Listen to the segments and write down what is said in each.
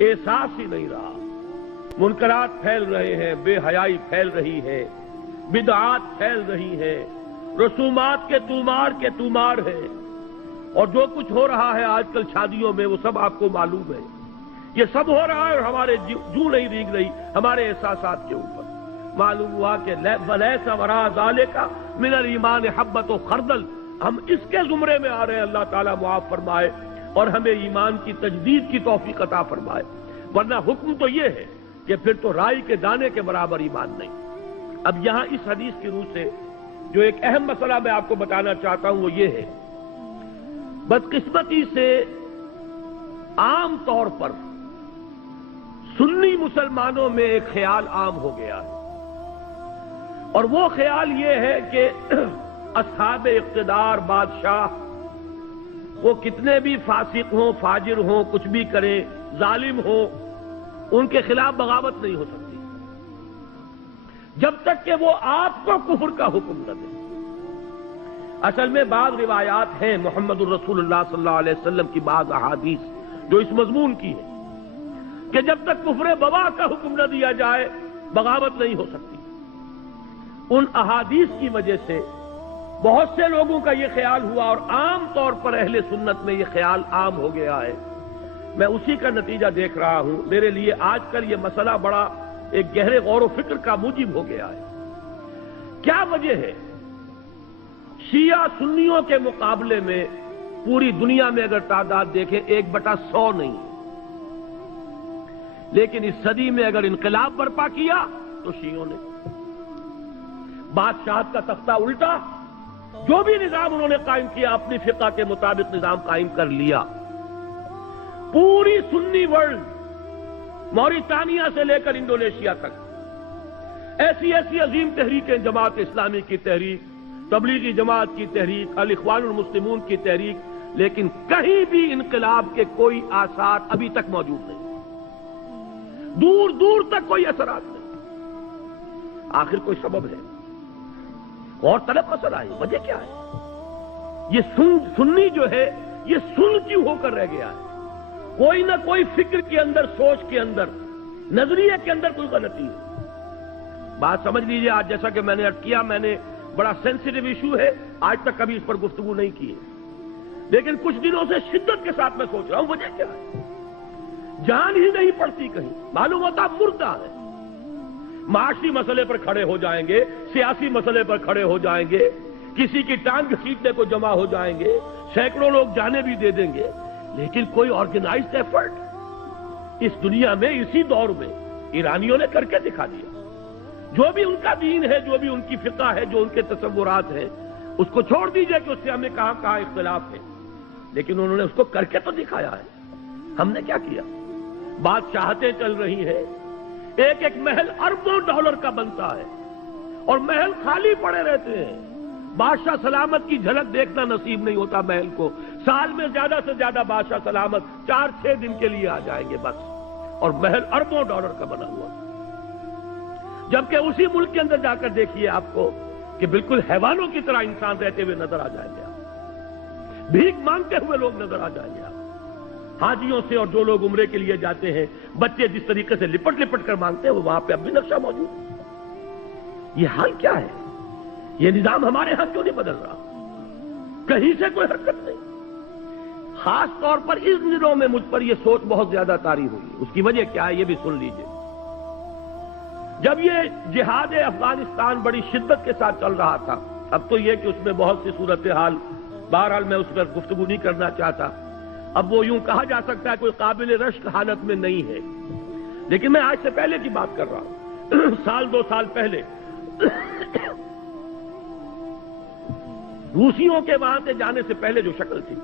احساس ہی نہیں رہا. منکرات پھیل رہے ہیں، بے حیائی پھیل رہی ہے، بدعات پھیل رہی ہیں، رسومات کے تومار ہے. اور جو کچھ ہو رہا ہے آج کل شادیوں میں وہ سب آپ کو معلوم ہے. یہ سب ہو رہا ہے اور ہمارے جو نہیں ریگ رہی ہمارے احساسات کے اوپر. معلوم ہوا کہ وَلَيْسَ وَرَاءَ ذَلِكَ مِنَ الْإِيمَانِ حَبَّةُ خَرْدَلٍ. ہم اس کے زمرے میں آ رہے ہیں. اللہ تعالیٰ معاف فرمائے اور ہمیں ایمان کی تجدید کی توفیق عطا فرمائے. ورنہ حکم تو یہ ہے کہ پھر تو رائی کے دانے کے برابر ایمان نہیں. اب یہاں اس حدیث کی روح سے جو ایک اہم مسئلہ میں آپ کو بتانا چاہتا ہوں وہ یہ ہے، بدقسمتی سے عام طور پر سنی مسلمانوں میں ایک خیال عام ہو گیا ہے، اور وہ خیال یہ ہے کہ اصحاب اقتدار بادشاہ وہ کتنے بھی فاسق ہوں، فاجر ہوں، کچھ بھی کریں، ظالم ہوں، ان کے خلاف بغاوت نہیں ہو سکتی جب تک کہ وہ آپ کو کفر کا حکم نہ دے. اصل میں بعض روایات ہیں محمد الرسول اللہ صلی اللہ علیہ وسلم کی، بعض احادیث جو اس مضمون کی ہے کہ جب تک کفر بوا کا حکم نہ دیا جائے بغاوت نہیں ہو سکتی. ان احادیث کی وجہ سے بہت سے لوگوں کا یہ خیال ہوا اور عام طور پر اہل سنت میں یہ خیال عام ہو گیا ہے. میں اسی کا نتیجہ دیکھ رہا ہوں. میرے لیے آج کل یہ مسئلہ بڑا ایک گہرے غور و فکر کا موجب ہو گیا ہے. کیا وجہ ہے؟ شیعہ سنیوں کے مقابلے میں پوری دنیا میں اگر تعداد دیکھیں 1/100 نہیں، لیکن اس صدی میں اگر انقلاب برپا کیا تو شیعوں نے بادشاہت کا تختہ الٹا، جو بھی نظام انہوں نے قائم کیا اپنی فقہ کے مطابق نظام قائم کر لیا. پوری سنی ورلڈ، موریتانیہ سے لے کر انڈونیشیا تک ایسی ایسی عظیم تحریکیں، جماعت اسلامی کی تحریک، تبلیغی جماعت کی تحریک، الاخوان المسلمون کی تحریک، لیکن کہیں بھی انقلاب کے کوئی آثار ابھی تک موجود نہیں، دور دور تک کوئی اثرات نہیں. آخر کوئی سبب ہے؟ اور طلب مسئلہ ہے. وجہ کیا ہے؟ یہ سنی جو ہے یہ سن کیوں ہو کر رہ گیا ہے؟ کوئی نہ کوئی فکر کے اندر، سوچ کے اندر، نظریے کے اندر کوئی غلطی ہے. بات سمجھ لیجیے. آج جیسا کہ میں نے عرض کیا، میں نے بڑا سینسیٹیو ایشو ہے، آج تک کبھی اس پر گفتگو نہیں کی ہے، لیکن کچھ دنوں سے شدت کے ساتھ میں سوچ رہا ہوں وجہ کیا ہے. جان ہی نہیں پڑتی کہیں، معلوم ہوتا مردہ ہے. معاشی مسئلے پر کھڑے ہو جائیں گے، سیاسی مسئلے پر کھڑے ہو جائیں گے، کسی کی ٹانگ گھسیٹنے کو جمع ہو جائیں گے، سینکڑوں لوگ جانے بھی دے دیں گے، لیکن کوئی آرگنائزڈ ایفرٹ اس دنیا میں اسی دور میں ایرانیوں نے کر کے دکھا دیا. جو بھی ان کا دین ہے، جو بھی ان کی فقہ ہے، جو ان کے تصورات ہیں، اس کو چھوڑ دیجئے کہ اس سے ہمیں کہاں اختلاف ہے، لیکن انہوں نے اس کو کر کے تو دکھایا ہے. ہم نے کیا کیا؟ بادشاہتیں چل رہی ہیں، ایک ایک محل اربوں ڈالر کا بنتا ہے اور محل خالی پڑے رہتے ہیں. بادشاہ سلامت کی جھلک دیکھنا نصیب نہیں ہوتا محل کو. سال میں زیادہ سے زیادہ بادشاہ سلامت 4-6 دن کے لیے آ جائیں گے بس، اور محل اربوں ڈالر کا بنا ہوا. جبکہ اسی ملک کے اندر جا کر دیکھیے آپ کو کہ بالکل حیوانوں کی طرح انسان رہتے ہوئے نظر آ جائیں گے آپ، بھیک مانگتے ہوئے لوگ نظر آ جائیں گے آپ. حاجیوں سے اور جو لوگ عمرے کے لیے جاتے ہیں، بچے جس طریقے سے لپٹ کر مانگتے ہیں، وہ وہاں پہ اب بھی نقشہ موجود ہے. یہ حال کیا ہے؟ یہ نظام ہمارے ہاں کیوں نہیں بدل رہا؟ کہیں سے کوئی حرکت نہیں. خاص طور پر اس دنوں میں مجھ پر یہ سوچ بہت زیادہ طاری ہوئی. اس کی وجہ کیا ہے یہ بھی سن لیجئے. جب یہ جہاد افغانستان بڑی شدت کے ساتھ چل رہا تھا، اب تو یہ کہ اس میں بہت سی صورتحال، بہرحال میں اس پر گفتگو نہیں کرنا چاہتا. اب وہ یوں کہا جا سکتا ہے کوئی قابل رشک حالت میں نہیں ہے، لیکن میں آج سے پہلے کی بات کر رہا ہوں. 1-2 سال پہلے روسیوں کے وہاں سے جانے سے پہلے جو شکل تھی،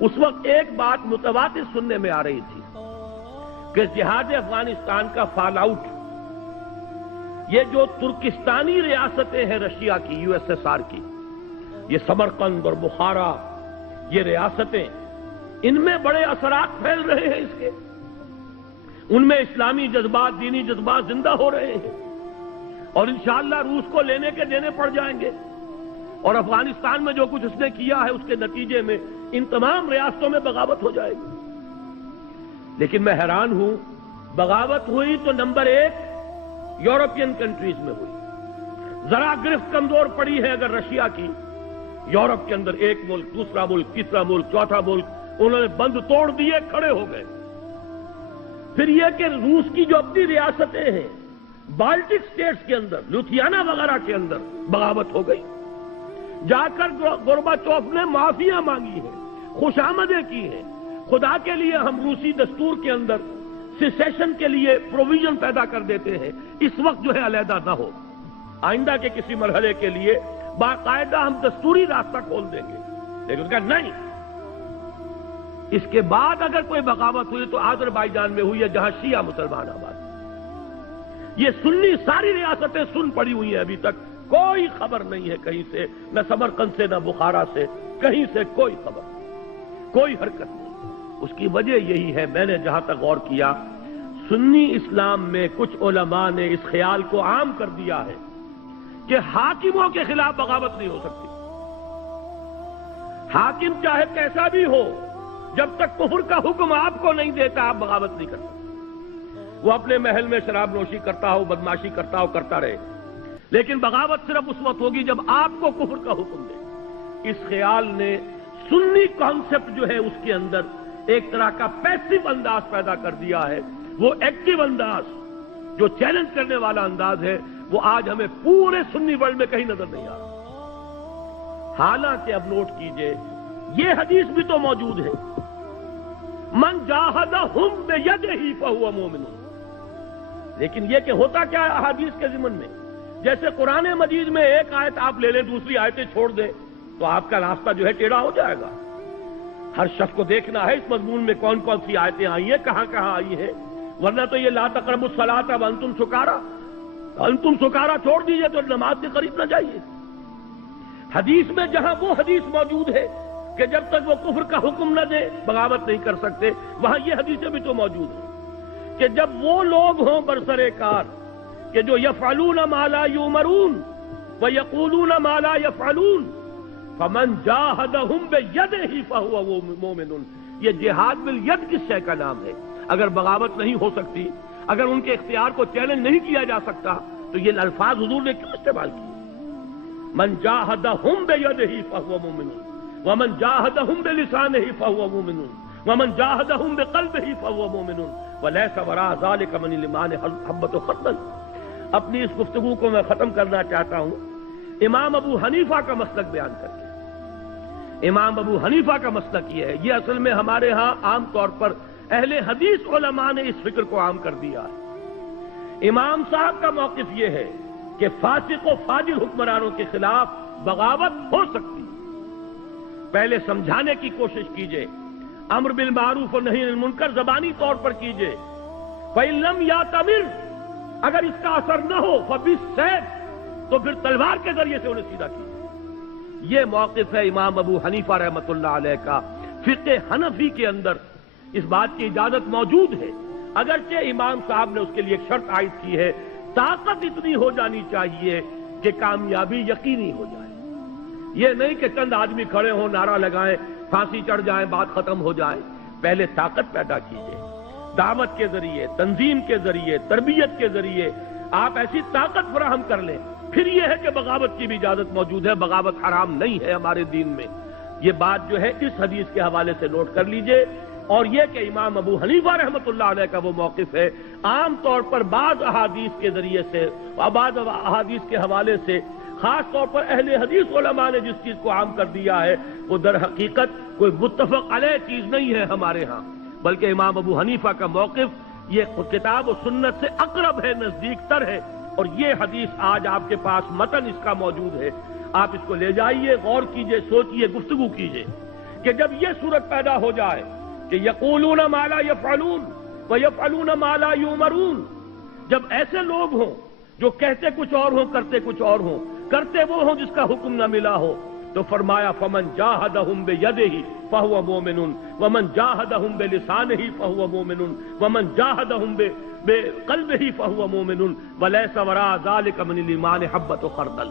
اس وقت ایک بات متواتر سننے میں آ رہی تھی کہ جہاد افغانستان کا فال آؤٹ، یہ جو ترکستانی ریاستیں ہیں رشیا کی، USSR کی، یہ سمرقند اور بخارا، یہ ریاستیں، ان میں بڑے اثرات پھیل رہے ہیں اس کے. ان میں اسلامی جذبات، دینی جذبات زندہ ہو رہے ہیں، اور انشاءاللہ روس کو لینے کے دینے پڑ جائیں گے. اور افغانستان میں جو کچھ اس نے کیا ہے اس کے نتیجے میں ان تمام ریاستوں میں بغاوت ہو جائے گی. لیکن میں حیران ہوں، بغاوت ہوئی تو نمبر 1 یورپین کنٹریز میں ہوئی، ذرا گرفت کمزور پڑی ہے اگر رشیا کی، یورپ کے اندر ایک ملک، دوسرا ملک، تیسرا ملک، چوتھا ملک، انہوں نے بند توڑ دیے، کھڑے ہو گئے۔ پھر یہ کہ روس کی جو اپنی ریاستیں ہیں، بالٹک سٹیٹس کے اندر، لوتھیانا وغیرہ کے اندر بغاوت ہو گئی، جا کر گورباچوف نے معافیاں مانگی ہیں، خوشامدیں کی ہیں، خدا کے لیے ہم روسی دستور کے اندر سیسیشن کے لیے پروویژن پیدا کر دیتے ہیں، اس وقت جو ہے علیحدہ نہ ہو، آئندہ کے کسی مرحلے کے لیے باقاعدہ ہم دستوری راستہ کھول دیں گے، لیکن اس کا نہیں۔ اس کے بعد اگر کوئی بغاوت ہوئی تو آذربائیجان میں ہوئی ہے، جہاں شیعہ مسلمان آباد، یہ سنی ساری ریاستیں سن پڑی ہوئی ہیں، ابھی تک کوئی خبر نہیں ہے کہیں سے، نہ سمرقند سے، نہ بخارا سے، کہیں سے کوئی خبر نہیں، کوئی حرکت نہیں۔ اس کی وجہ یہی ہے، میں نے جہاں تک غور کیا، سنی اسلام میں کچھ علماء نے اس خیال کو عام کر دیا ہے کہ حاکموں کے خلاف بغاوت نہیں ہو سکتی، حاکم چاہے کیسا بھی ہو، جب تک کفر کا حکم آپ کو نہیں دیتا آپ بغاوت نہیں کر سکتے۔ وہ اپنے محل میں شراب نوشی کرتا ہو، بدماشی کرتا ہو، کرتا رہے، لیکن بغاوت صرف اس وقت ہوگی جب آپ کو کفر کا حکم دے۔ اس خیال نے سنی کانسیپٹ جو ہے اس کے اندر ایک طرح کا پیسو انداز پیدا کر دیا ہے، وہ ایکٹیو انداز جو چیلنج کرنے والا انداز ہے وہ آج ہمیں پورے سنی ورلڈ میں کہیں نظر نہیں آ رہا۔ حالانکہ اب نوٹ کیجئے، یہ حدیث بھی تو موجود ہے، من جاہدہم بیدہ فہو مومن، لیکن یہ کہ ہوتا کیا ہے احادیث کے ضمن میں، جیسے قرآن مجید میں ایک آیت آپ لے لیں، دوسری آیتیں چھوڑ دیں تو آپ کا راستہ جو ہے ٹیڑھا ہو جائے گا۔ ہر شخص کو دیکھنا ہے اس مضمون میں کون کون سی آیتیں آئی ہیں، کہاں کہاں آئی ہیں، ورنہ تو یہ لا تقربوا الصلاۃ وانتم سکارا، انتم سکارا چھوڑ دیجئے تو نماز کے قریب نہ جائیے۔ حدیث میں جہاں وہ حدیث موجود ہے کہ جب تک وہ کفر کا حکم نہ دے بغاوت نہیں کر سکتے، وہاں یہ حدیثیں بھی تو موجود ہیں کہ جب وہ لوگ ہوں برسر کار کہ جو یفعلون ما لا یؤمرون ویقولون ما لا یفعلون فمن جاہدہم بیدہ فہو مومن، یہ جہاد بالید کس شے کا نام ہے؟ اگر بغاوت نہیں ہو سکتی، اگر ان کے اختیار کو چیلنج نہیں کیا جا سکتا تو یہ الفاظ حضور نے کیوں استعمال کیے؟ من جاہدہم بیدہ فہو مومن ومن جاہدہم بلسانہ فہو مومن ومن جاہدہم بقلبہ فہو مومن ولیس وراء ذلک من الایمان حبۃ خردل۔ اپنی اس گفتگو کو میں ختم کرنا چاہتا ہوں امام ابو حنیفہ کا مسلک بیان کر کے۔ امام ابو حنیفہ کا مسلک یہ ہے، یہ اصل میں ہمارے ہاں عام طور پر اہل حدیث علماء نے اس فکر کو عام کر دیا ہے۔ امام صاحب کا موقف یہ ہے کہ فاسق و فاجر حکمرانوں کے خلاف بغاوت ہو سکتی ہے، پہلے سمجھانے کی کوشش کیجئے، امر بالمعروف و نہی عن المنکر زبانی طور پر کیجئے، فَإِن لَمْ يَأْتَمِرْ، اگر اس کا اثر نہ ہو فَبِالسَّيْفِ، تو پھر تلوار کے ذریعے سے انہیں سیدھا کیجئے۔ یہ موقف ہے امام ابو حنیفہ رحمۃ اللہ علیہ کا۔ فقہ حنفی کے اندر اس بات کی اجازت موجود ہے، اگرچہ امام صاحب نے اس کے لیے ایک شرط عائد کی ہے، طاقت اتنی ہو جانی چاہیے کہ کامیابی یقینی ہو جائے، یہ نہیں کہ چند آدمی کھڑے ہوں، نعرہ لگائیں، پھانسی چڑھ جائیں، بات ختم ہو جائے۔ پہلے طاقت پیدا کیجیے، دعوت کے ذریعے، تنظیم کے ذریعے، تربیت کے ذریعے آپ ایسی طاقت فراہم کر لیں، پھر یہ ہے کہ بغاوت کی بھی اجازت موجود ہے، بغاوت حرام نہیں ہے ہمارے دین میں۔ یہ بات جو ہے اس حدیث کے حوالے سے نوٹ کر لیجئے، اور یہ کہ امام ابو حنیفہ رحمۃ اللہ علیہ کا وہ موقف ہے، عام طور پر بعض احادیث کے ذریعے سے اور بعض احادیث کے حوالے سے، خاص طور پر اہل حدیث علماء نے جس چیز کو عام کر دیا ہے وہ در حقیقت کوئی متفق علیہ چیز نہیں ہے ہمارے ہاں، بلکہ امام ابو حنیفہ کا موقف یہ کتاب و سنت سے اقرب ہے، نزدیک تر ہے، اور یہ حدیث آج آپ کے پاس متن اس کا موجود ہے، آپ اس کو لے جائیے، غور کیجئے، سوچئے، گفتگو کیجئے کہ جب یہ صورت پیدا ہو جائے کہ یقولون ما لا یفعلون ویفعلون ما لا یؤمرون، جب ایسے لوگ ہوں جو کہتے کچھ اور ہوں، کرتے کچھ اور ہوں، کرتے وہ ہوں جس کا حکم نہ ملا ہو، تو فرمایا فمن جاہدہم بیدہ فہو مومن ومن جاہدہم بلسانہ فہو مومن ومن جاہدہم بقلبہ فہو مومن ولیس وراء ذلک من الایمان حبۃ خردل۔